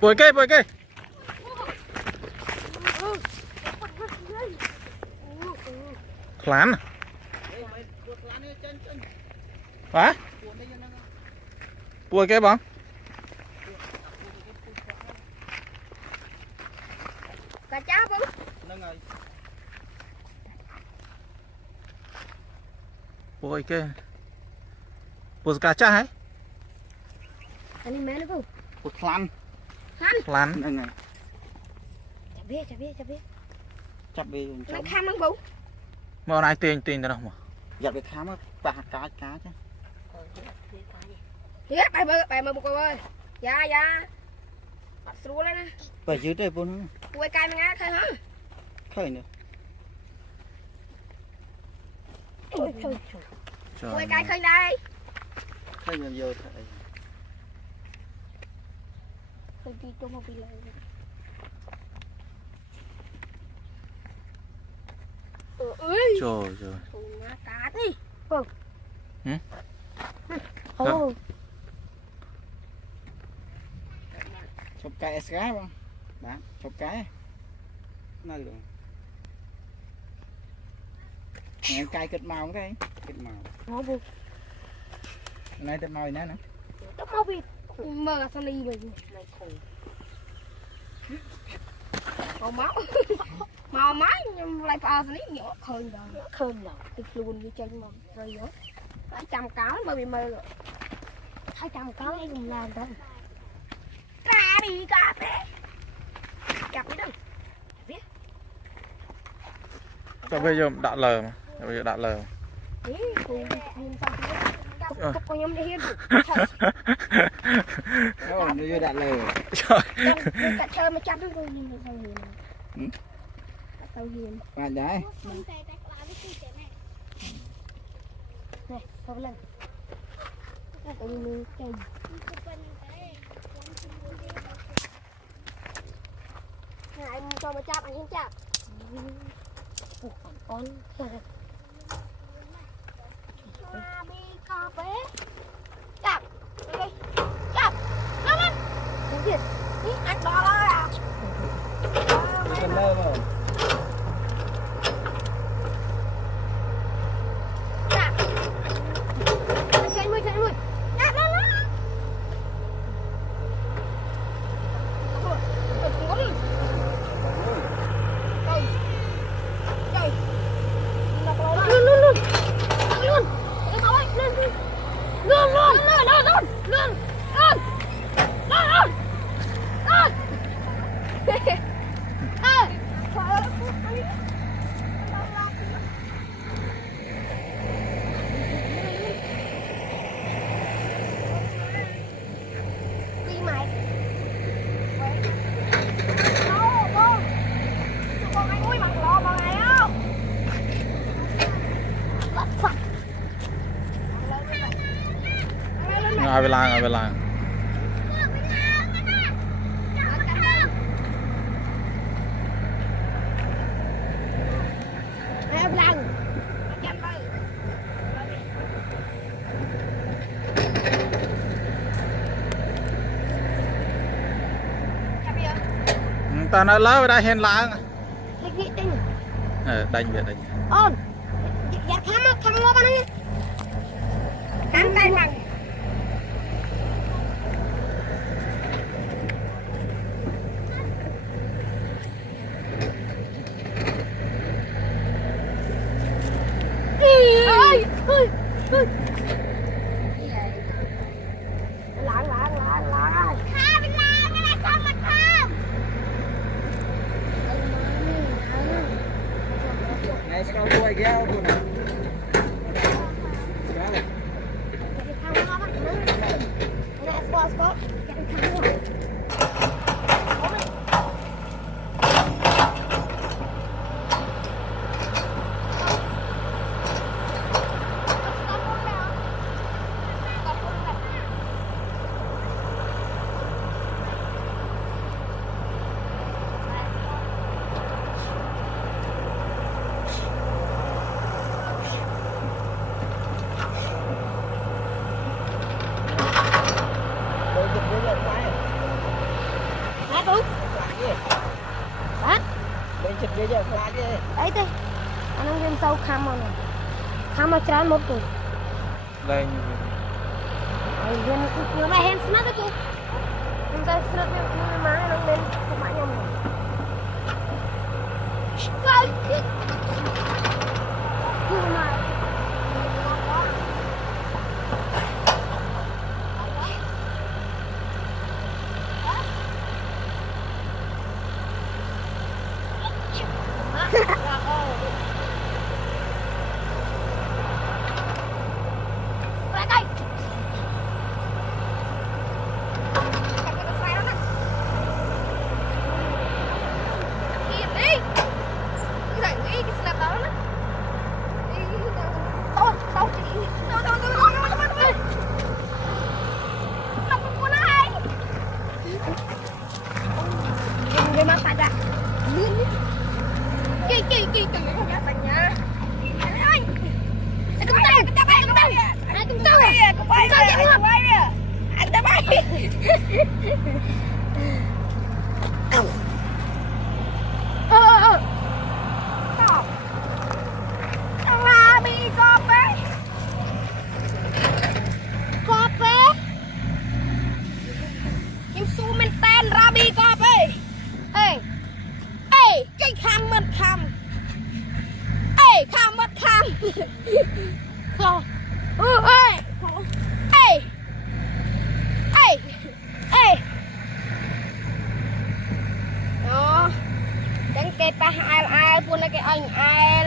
bồi cái lán hả bồi cái bóng cả chá bóng bồi cái bồi cá cha hay anh đi mẹ nó không bột lăn lán nâng này chả biết chặt về nó khăm ăn bụng mà này tiền tao đâu mà giặt về khám á ba cá chứ Yes, bài một cô ơi. Dạ. Bắt xuống lên nè. bài dưới đây bốn Quay cay mình khơi hả? khơi nữa Quay cay khơi đây. khơi nhiều vô thôi Khơi đi cho một lời. trời Má cá đi. Vâng. Ồ. chụp cái cái không đó chụp cái này luôn ngày cay kết màu cái kết màu Nó buồn. này kết màu này nè Tóc mau vịt. Mơ sao đi rồi. Mày khổ. Màu máu. Màu máy nhưng lại phao này nhỏ khơi rồi. Thì luôn như chân mà rồi đó. 200 cáo mà bị mơ rồi. 200 cáo ấy dùng làm thôi. Ra đi cà phê. Chặt đi đâu. Biết. cho bây giờ đã lờ mà bây giờ đã lờ Ý, cùng sao thế? Cục con nhóm đi hiên. nó như đã lờ trời Cả chơi mà chặt được rồi nhưng mà sao hiền. Sao hiền. và đấy Này, sao lên. Tự nhiên cây. Này, cho mà chạp, anh hiên chạp. Con đi cà phê. Chạp, đi. Chạp, lên. Đúng gì? Đi, anh đó là. cần lơ mà Chạp. Anh chạy lui. Chạp, lên. ngồi về làng ta nói lớn ở đây hèn làng đánh việc Ôn, dạ khám ngô con đi. Khám tay bằng. Ôi. Lạng. Khám cái này sao mà khám. này sao quay gheo luôn nè giờ lại đi ấy thế anh đang game sâu khăm mà trán một tuổi đây game nó lại hen snap đấy cô em ra snap với má nó lên không phải nhầm coi nhưng mà cái pa ai pun cái anh ai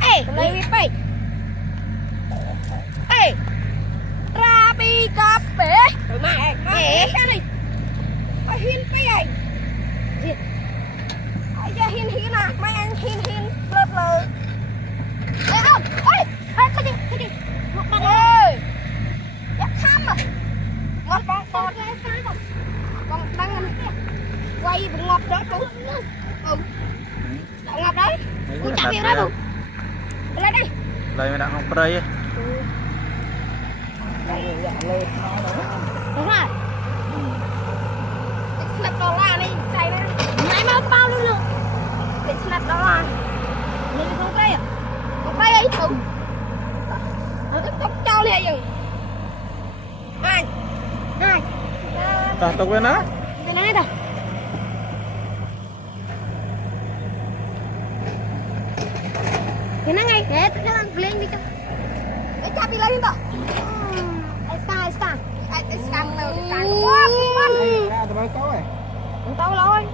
ê lấy đi bay ê ra bi cà phê mẹ cái này ai hin bay ai ai ra hin à mấy anh hin lợt lờ ê không ê cái gì một bàn ơi chắc khăm à ngon con đang quay bụng ngọt đó chú đậu ngọt đấy con chạm vào đó luôn lên đây đây đang không đây đúng rồi snap đó là này xài này nãy mà bao luôn luôn để snap đó là nhìn không cây ấy thử nó tiếp tục cho liền gì hai tao quên á cái này đâu cái này ngay để tôi lên đi cho cái chắp đi lên đó ai scan đâu cái quá con ra tụi bay có rồi tao lôi